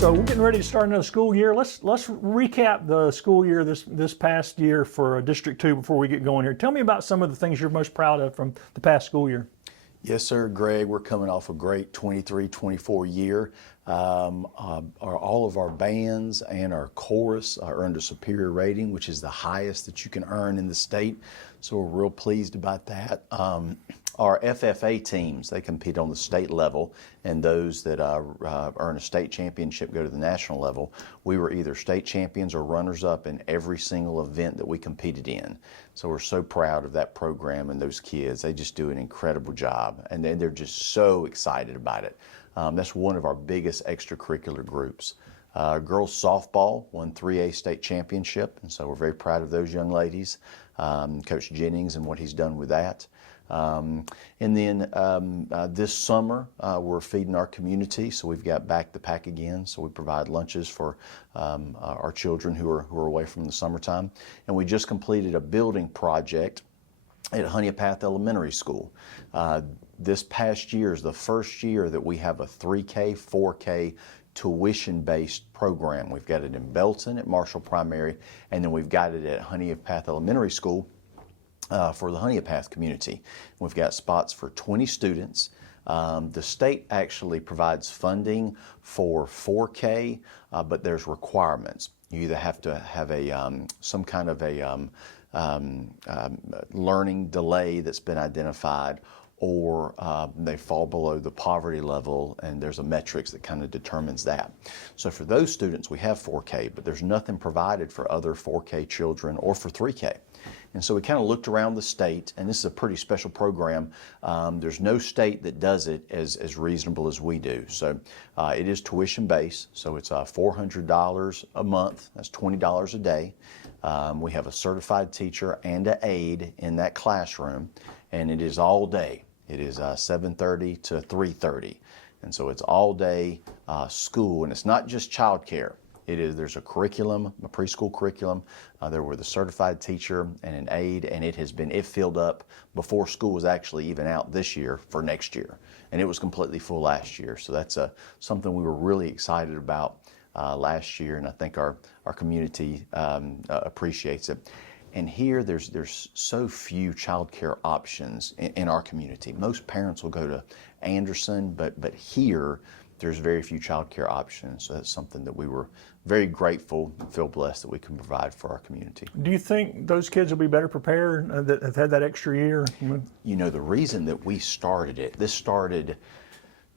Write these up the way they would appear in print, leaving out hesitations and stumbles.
So we're getting ready to start another school year. Let's recap the school year this past year for District 2 before we get going here. Tell me about some of the things you're most proud of from the past school year. Yes, sir, Greg. We're coming off a great 23-24 year. All of our bands and our chorus earned a superior rating, which is the highest that you can earn in the state. So we're real pleased about that. Our FFA teams, they compete on the state level, and those that earn a state championship go to the national level. We were either state champions or runners-up in every single event that we competed in. So we're so proud of that program and those kids. They just do an incredible job, and they're just so excited about it. That's one of our biggest extracurricular groups. Girls softball won 3A state championship, and so we're very proud of those young ladies. Coach Jennings and what he's done with that. And then this summer, we're feeding our community, so we've got Back the Pack again. So we provide lunches for our children who are away from the summertime. And we just completed a building project at Honeypath Elementary School. This past year is the first year that we have a 3K, 4K tuition-based program. We've got it in Belton at Marshall Primary, and then we've got it at Honeypath Elementary School for the Honeypath community. We've got spots for 20 students. The state actually provides funding for 4K, but there's requirements. You either have to have some kind of a learning delay that's been identified, or they fall below the poverty level, and there's a metrics that kind of determines that. So for those students, we have 4K, but there's nothing provided for other 4K children or for 3K. And so we kind of looked around the state, and this is a pretty special program. There's no state that does it as reasonable as we do. So it is tuition based, so it's $400 a month. That's $20 a day. We have a certified teacher and an aide in that classroom, and it is all day. It is 7:30 to 3:30, and so it's all day school, and it's not just childcare. There's a curriculum, a preschool curriculum. There were the certified teacher and an aide, and it filled up before school was actually even out this year for next year, and it was completely full last year. So that's something we were really excited about last year, and I think our community appreciates it. And here, there's so few child care options in our community. Most parents will go to Anderson, but here, there's very few child care options. So that's something that we were very grateful and feel blessed that we can provide for our community. Do you think those kids will be better prepared that have had that extra year? You know, the reason that we started it, this started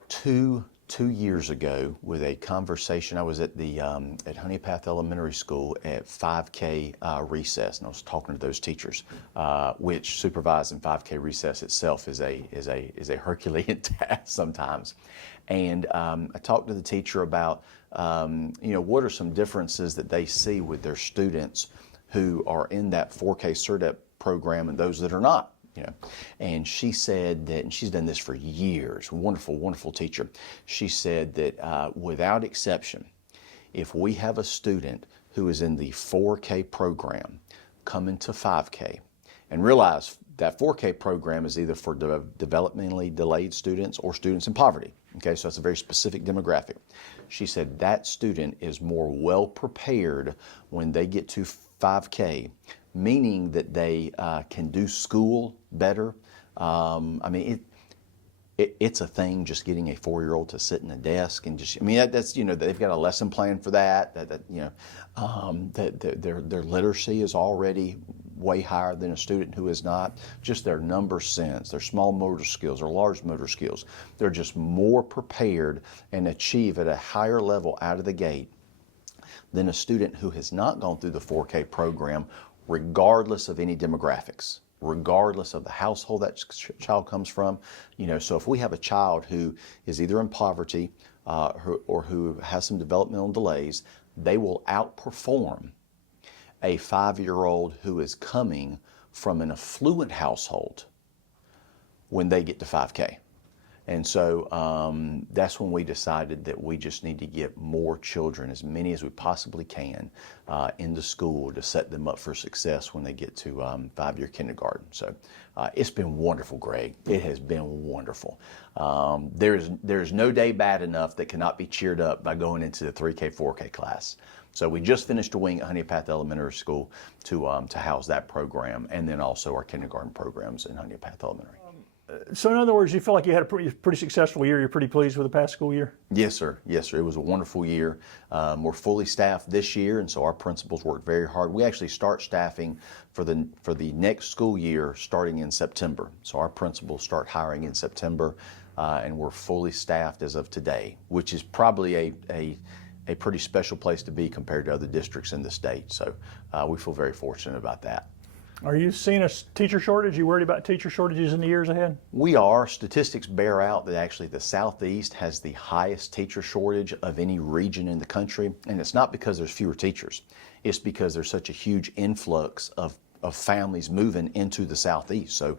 two years ago with a conversation. I was at at Honeypath Elementary School at 5K recess, and I was talking to those teachers, which supervising 5K recess itself is a Herculean task sometimes. And I talked to the teacher about what are some differences that they see with their students who are in that 4K CERDEP program and those that are not. And she said that, and she's done this for years, wonderful, wonderful teacher. She said that without exception, if we have a student who is in the 4K program coming to 5K, and realize that 4K program is either for developmentally delayed students or students in poverty. Okay, so that's a very specific demographic. She said that student is more well prepared when they get to 5K, meaning that they can do school better. It's a thing just getting a 4-year-old to sit in a desk and that's they've got a lesson plan for that. Their literacy is already way higher than a student who is not. Just their number sense, their small motor skills, or large motor skills, they're just more prepared and achieve at a higher level out of the gate than a student who has not gone through the 4K program, regardless of any demographics, regardless of the household that child comes from. So if we have a child who is either in poverty or who has some developmental delays, they will outperform a 5-year-old who is coming from an affluent household when they get to 5K. And so that's when we decided that we just need to get more children, as many as we possibly can, into school to set them up for success when they get to 5-year kindergarten. So it's been wonderful, Greg. It has been wonderful. There's no day bad enough that cannot be cheered up by going into the 3K, 4K class. So we just finished a wing at Honey Path Elementary School to house that program, and then also our kindergarten programs in Honey Path Elementary. So in other words, you feel like you had a pretty successful year. You're pretty pleased with the past school year? Yes, sir. Yes, sir. It was a wonderful year. We're fully staffed this year, and so our principals worked very hard. We actually start staffing for the next school year starting in September. So our principals start hiring in September, and we're fully staffed as of today, which is probably a pretty special place to be compared to other districts in the state. So we feel very fortunate about that. Are you seeing a teacher shortage? You worried about teacher shortages in the years ahead? We are. Statistics bear out that actually the Southeast has the highest teacher shortage of any region in the country. And it's not because there's fewer teachers. It's because there's such a huge influx of families moving into the Southeast. So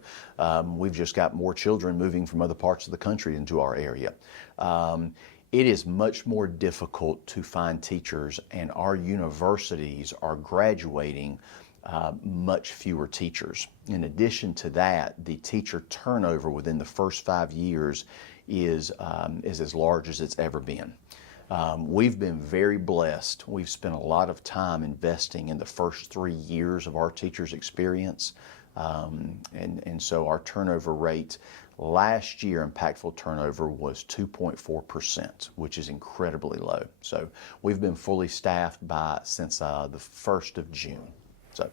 we've just got more children moving from other parts of the country into our area. It is much more difficult to find teachers, and our universities are graduating much fewer teachers. In addition to that, the teacher turnover within the first 5 years is as large as it's ever been. We've been very blessed. We've spent a lot of time investing in the first 3 years of our teachers' experience. And so our turnover rate last year, impactful turnover was 2.4%, which is incredibly low. So we've been fully staffed since the 1st of June. So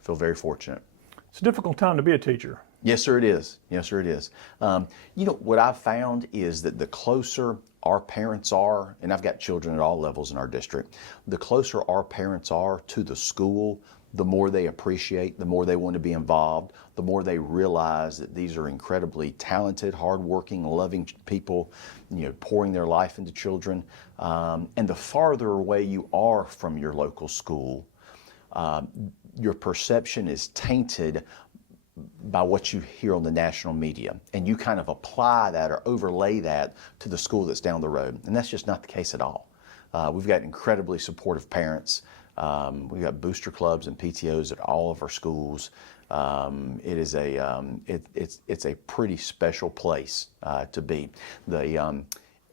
feel very fortunate. It's a difficult time to be a teacher. Yes, sir, it is. Yes, sir, it is. You know, what I've found is that the closer our parents are, and I've got children at all levels in our district, the closer our parents are to the school, the more they appreciate, the more they want to be involved, the more they realize that these are incredibly talented, hardworking, loving people, you know, pouring their life into children. And the farther away you are from your local school, your perception is tainted by what you hear on the national media, and you kind of apply that or overlay that to the school that's down the road, and that's just not the case at all. We've got incredibly supportive parents. We've got booster clubs and PTOs at all of our schools. It's a pretty special place to be.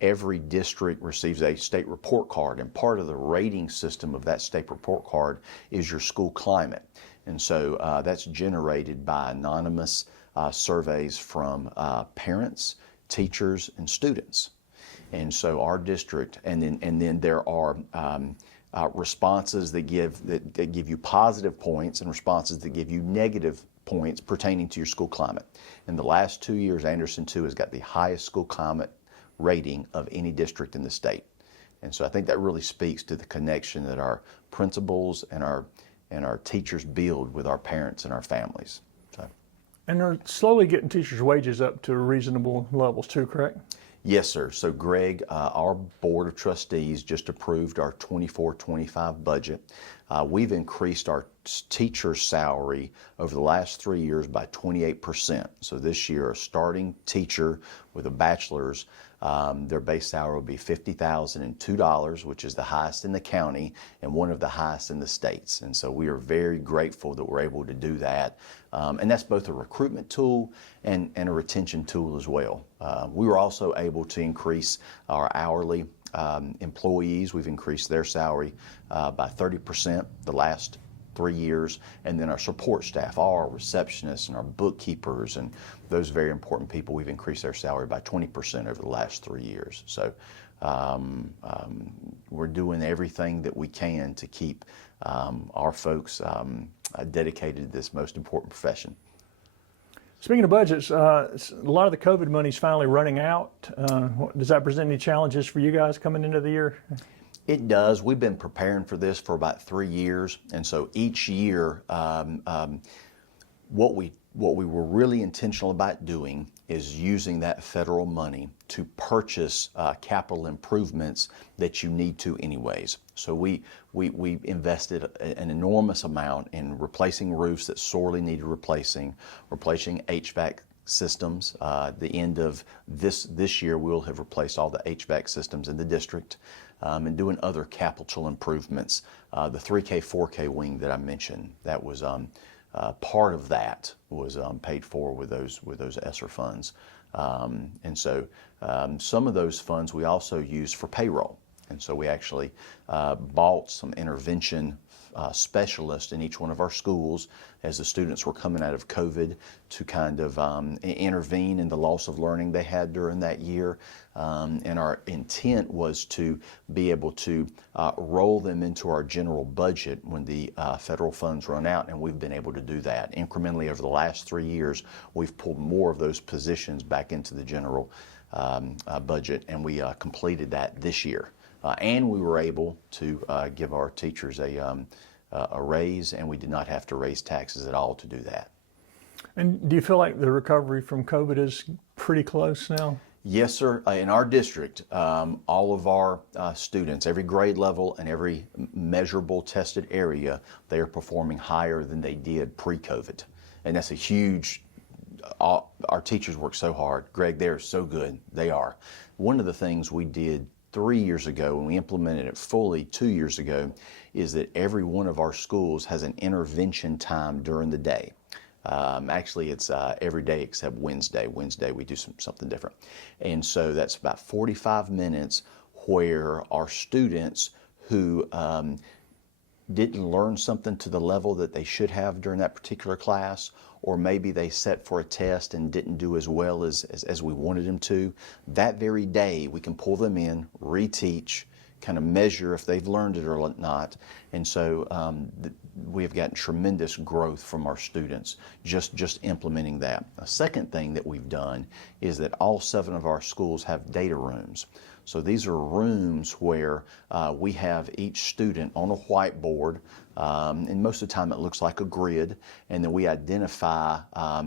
Every district receives a state report card, and part of the rating system of that state report card is your school climate. And so that's generated by anonymous surveys from parents, teachers, and students. And so our district, and then there are responses that give you positive points and responses that give you negative points pertaining to your school climate. In the last 2 years, Anderson 2 has got the highest school climate rating of any district in the state. And so I think that really speaks to the connection that our principals and our teachers build with our parents and our families. So. And they're slowly getting teachers' wages up to reasonable levels too, correct? Yes, sir. So Greg, our Board of Trustees just approved our 24-25 budget. We've increased our teacher's salary over the last 3 years by 28%. So this year, a starting teacher with a bachelor's, their base salary will be $50,002, which is the highest in the county and one of the highest in the states. And so we are very grateful that we're able to do that. And that's both a recruitment tool and a retention tool as well. We were also able to increase our hourly employees. We've increased their salary by 30% the last 3 years, and then our support staff, all our receptionists and our bookkeepers and those very important people, we've increased their salary by 20% over the last 3 years. So we're doing everything that we can to keep our folks dedicated to this most important profession. Speaking of budgets, a lot of the COVID money's finally running out. Does that present any challenges for you guys coming into the year? It does. We've been preparing for this for about 3 years, and so each year, what we were really intentional about doing is using that federal money to purchase capital improvements that you need to anyways. So we invested an enormous amount in replacing roofs that sorely needed replacing HVAC systems. The end of this year, we'll have replaced all the HVAC systems in the district, and doing other capital improvements. The 3K, 4K wing that I mentioned, that was part of that was paid for with those ESSER funds. And so some of those funds we also use for payroll. And so we actually bought some intervention specialists in each one of our schools as the students were coming out of COVID to kind of intervene in the loss of learning they had during that year. And our intent was to be able to roll them into our general budget when the federal funds run out, and we've been able to do that. Incrementally over the last 3 years, we've pulled more of those positions back into the general budget, and we completed that this year. And we were able to give our teachers a raise, and we did not have to raise taxes at all to do that. And do you feel like the recovery from COVID is pretty close now? Yes, sir. In our district, all of our students, every grade level and every measurable tested area, they are performing higher than they did pre-COVID. And that's a huge, our teachers work so hard. Greg, they're so good. They are. One of the things we did 3 years ago, and we implemented it fully 2 years ago, is that every one of our schools has an intervention time during the day. Actually, it's every day except Wednesday. Wednesday we do something different. And so that's about 45 minutes where our students who didn't learn something to the level that they should have during that particular class, or maybe they sat for a test and didn't do as well as we wanted them to, that very day we can pull them in, reteach, kind of measure if they've learned it or not. And so we have gotten tremendous growth from our students just implementing that. A second thing that we've done is that all 7 of our schools have data rooms. So these are rooms where we have each student on a whiteboard, and most of the time it looks like a grid, and then we identify,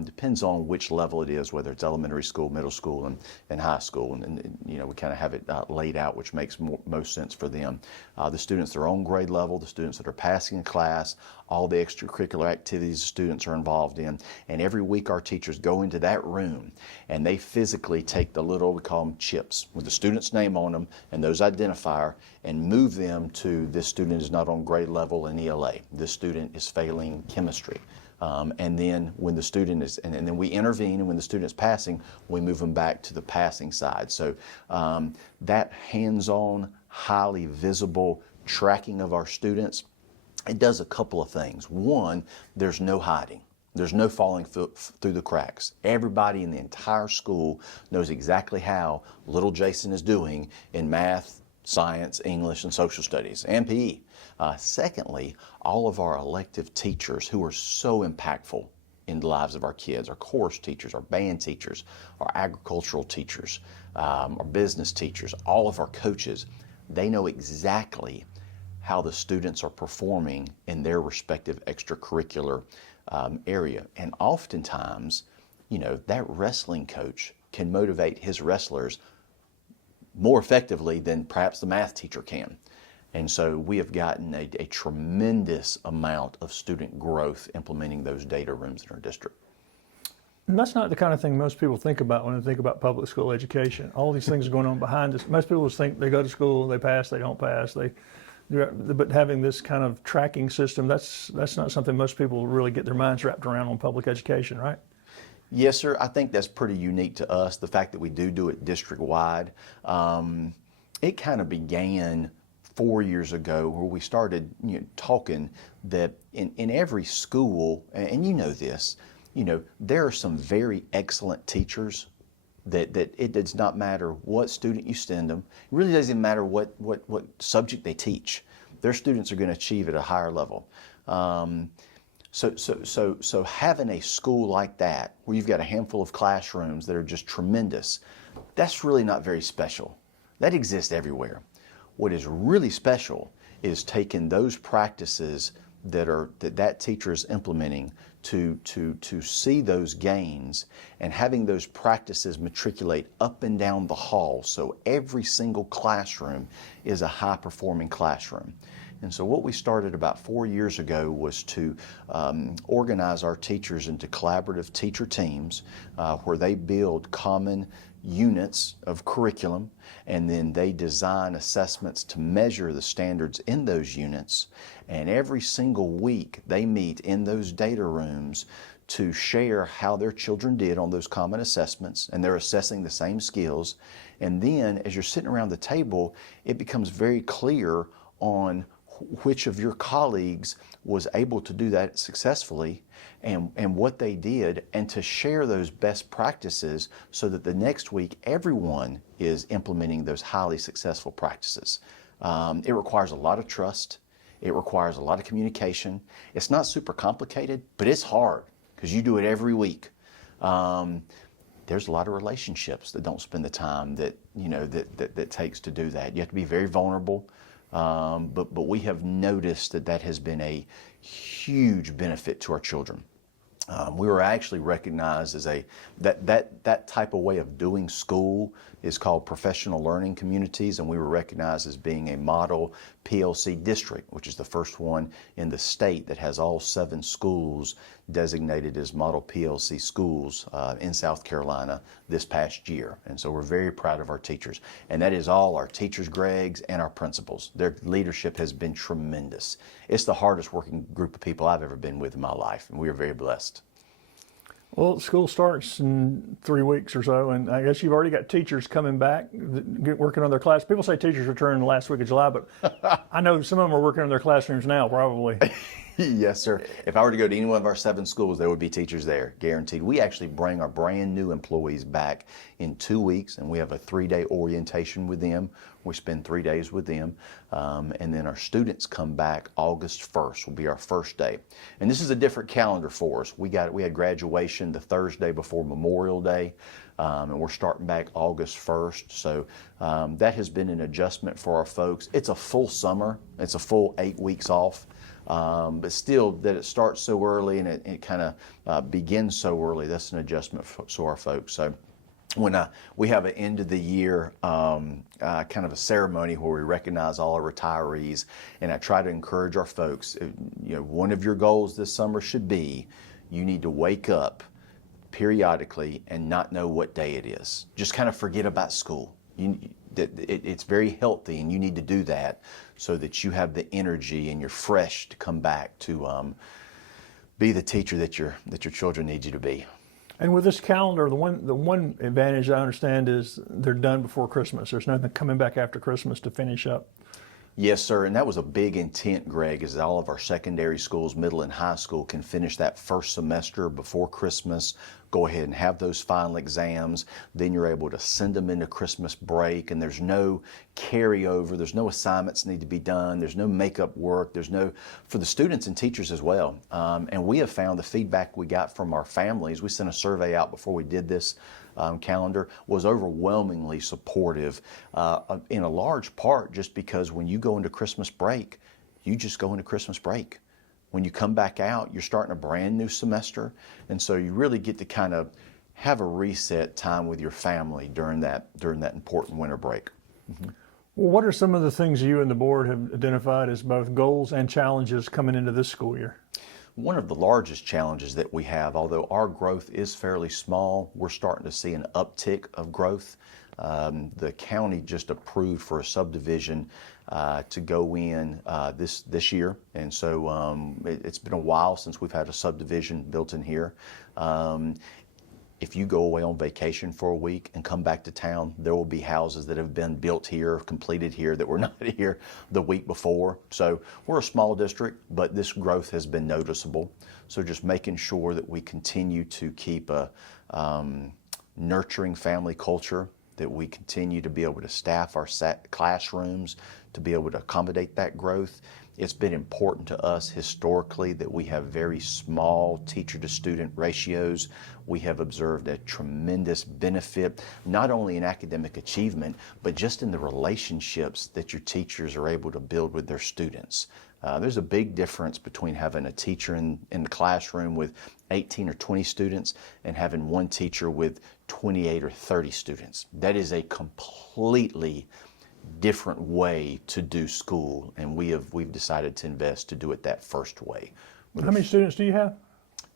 depends on which level it is, whether it's elementary school, middle school, and high school, and you know, we kind of have it laid out, which makes most sense for them. The students that are on grade level, the students that are passing a class, all the extracurricular activities the students are involved in, and every week our teachers go into that room and they physically take the little, we call them chips, with the student's name on them and those identifier, and move them to this student is not on grade level in ELA, this student is failing chemistry. And then when the student is, and then we intervene, and when the student's passing, we move them back to the passing side. So that hands-on, highly visible tracking of our students, it does a couple of things. One, there's no hiding. There's no falling through the cracks. Everybody in the entire school knows exactly how little Jason is doing in math, science, English, and social studies, and PE. Secondly, all of our elective teachers who are so impactful in the lives of our kids, our chorus teachers, our band teachers, our agricultural teachers, our business teachers, all of our coaches, they know exactly how the students are performing in their respective extracurricular area. And oftentimes, you know, that wrestling coach can motivate his wrestlers more effectively than perhaps the math teacher can. And so we have gotten a tremendous amount of student growth implementing those data rooms in our district. And that's not the kind of thing most people think about when they think about public school education. All these things are going on behind us. Most people just think they go to school, they pass, they don't pass. But having this kind of tracking system, that's not something most people really get their minds wrapped around on public education, right? Yes, sir. I think that's pretty unique to us, the fact that we do it district-wide. It kind of began 4 years ago where we started talking that in every school, and you know this, there are some very excellent teachers that it does not matter what student you send them. It really doesn't matter what subject they teach. Their students are going to achieve at a higher level. So having a school like that, where you've got a handful of classrooms that are just tremendous, that's really not very special. That exists everywhere. What is really special is taking those practices that teacher is implementing to see those gains and having those practices matriculate up and down the hall so every single classroom is a high-performing classroom. And so what we started about 4 years ago was to organize our teachers into collaborative teacher teams where they build common units of curriculum, and then they design assessments to measure the standards in those units. And every single week they meet in those data rooms to share how their children did on those common assessments, and they're assessing the same skills. And then as you're sitting around the table, it becomes very clear on which of your colleagues was able to do that successfully and what they did, and to share those best practices so that the next week everyone is implementing those highly successful practices. It requires a lot of trust. It requires a lot of communication. It's not super complicated, but it's hard because you do it every week. There's a lot of relationships that don't spend the time that that takes to do that. You have to be very vulnerable. But we have noticed that has been a huge benefit to our children. We were actually recognized as that type of way of doing school is called professional learning communities, and we were recognized as being a model PLC district, which is the first one in the state that has all 7 schools designated as model PLC schools in South Carolina this past year. And so we're very proud of our teachers. And that is all our teachers, Gregs, and our principals. Their leadership has been tremendous. It's the hardest working group of people I've ever been with in my life, and we are very blessed. Well, school starts in 3 weeks or so, and I guess you've already got teachers coming back, working on their class. People say teachers return the last week of July, but I know some of them are working on their classrooms now, probably. Yes, sir. If I were to go to any one of our 7 schools, there would be teachers there, guaranteed. We actually bring our brand new employees back in 2 weeks, and we have a 3-day orientation with them. We spend 3 days with them, and then our students come back August 1st will be our first day. And this is a different calendar for us. We had graduation the Thursday before Memorial Day, and we're starting back August 1st. So that has been an adjustment for our folks. It's a full summer. It's a full 8 weeks off. But still, that it starts so early and it kind of begins so early, that's an adjustment for our folks. So when we have an end of the year kind of a ceremony where we recognize all our retirees, and I try to encourage our folks, one of your goals this summer should be, you need to wake up periodically and not know what day it is. Just kind of forget about school. It's very healthy, and you need to do that so that you have the energy and you're fresh to come back to be the teacher that your children need you to be. And with this calendar, the one advantage I understand is they're done before Christmas. There's nothing coming back after Christmas to finish up. Yes, sir, and that was a big intent, Greg, is that all of our secondary schools, middle and high school, can finish that first semester before Christmas, go ahead and have those final exams. Then you're able to send them into Christmas break, and there's no carryover, there's no assignments need to be done, there's no makeup work, there's no, for the students and teachers as well. And we have found the feedback we got from our families, we sent a survey out before we did this calendar, was overwhelmingly supportive, in a large part just because when you go into Christmas break, you just go into Christmas break. When you come back out, you're starting a brand new semester, and so you really get to kind of have a reset time with your family during that important winter break. Mm-hmm. Well, what are some of the things you and the board have identified as both goals and challenges coming into this school year? One of the largest challenges that we have, although our growth is fairly small, we're starting to see an uptick of growth. The county just approved for a subdivision to go in this year, and so it's been a while since we've had a subdivision built in here. If you go away on vacation for a week and come back to town, there will be houses that have been built here, completed here, that were not here the week before. So we're a small district, but this growth has been noticeable. So just making sure that we continue to keep a nurturing family culture, that we continue to be able to staff our classrooms to be able to accommodate that growth. It's been important to us historically that we have very small teacher-to-student ratios. We have observed a tremendous benefit, not only in academic achievement, but just in the relationships that your teachers are able to build with their students. There's a big difference between having a teacher in the classroom with 18 or 20 students and having one teacher with 28 or 30 students. That is a completely different way to do school, and we've decided to invest to do it that first way. How many students do you have?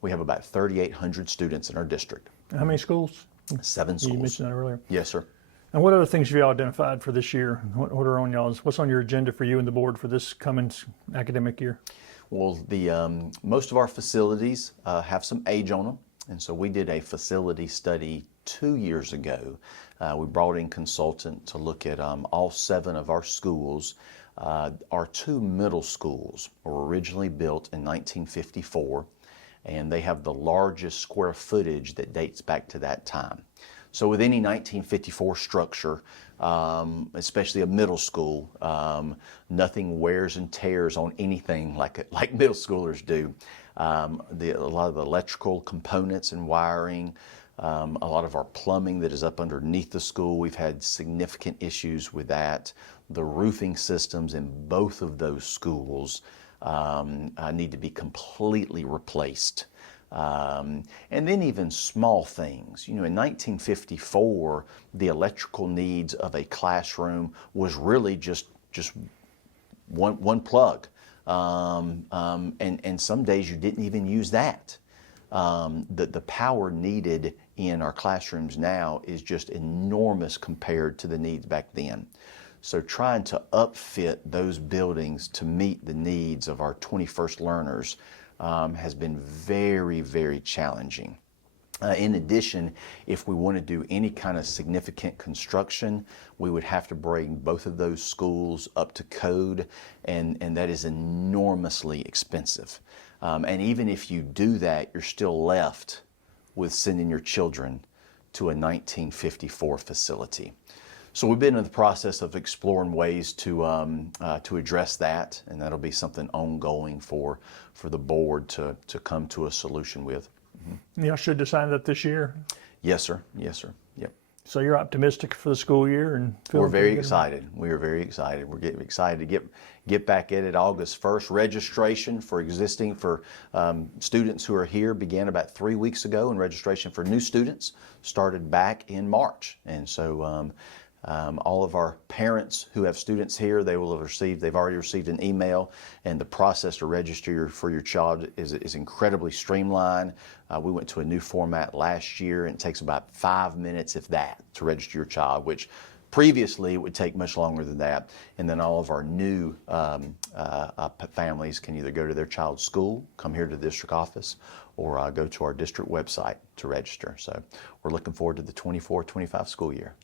We have about 3,800 students in our district. How many schools? 7 schools. You mentioned that earlier. Yes, sir. And what other things have y'all identified for this year? What are on y'all's? What's on your agenda for you and the board for this coming academic year? Well, most of our facilities have some age on them, and so we did a facility study 2 years ago. We brought in consultant to look at all 7 of our schools. Our 2 middle schools were originally built in 1954, and they have the largest square footage that dates back to that time. So with any 1954 structure, especially a middle school, nothing wears and tears on anything like middle schoolers do. A lot of the electrical components and wiring, a lot of our plumbing that is up underneath the school, we've had significant issues with that. The roofing systems in both of those schools need to be completely replaced. And then even small things. You know, in 1954, the electrical needs of a classroom was really just one plug. And some days you didn't even use that. The power needed in our classrooms now is just enormous compared to the needs back then. So trying to upfit those buildings to meet the needs of our 21st learners has been very, very challenging. In addition, if we want to do any kind of significant construction, we would have to bring both of those schools up to code, and that is enormously expensive. And even if you do that, you're still left with sending your children to a 1954 facility. So we've been in the process of exploring ways to address that, and that'll be something ongoing for the board to come to a solution with. Y'all should decide that this year. Yes, sir. Yes, sir. Yep. So you're optimistic for the school year, and We're very excited. We are very excited. We're getting excited to get back at it August 1st. Registration for students who are here began about 3 weeks ago, and registration for new students started back in March. And so all of our parents who have students here, they've already received an email, and the process to register for your child is incredibly streamlined. We went to a new format last year, and it takes about 5 minutes, if that, to register your child, which previously it would take much longer than that. And then all of our new families can either go to their child's school, come here to the district office, or go to our district website to register. So we're looking forward to the 24-25 school year.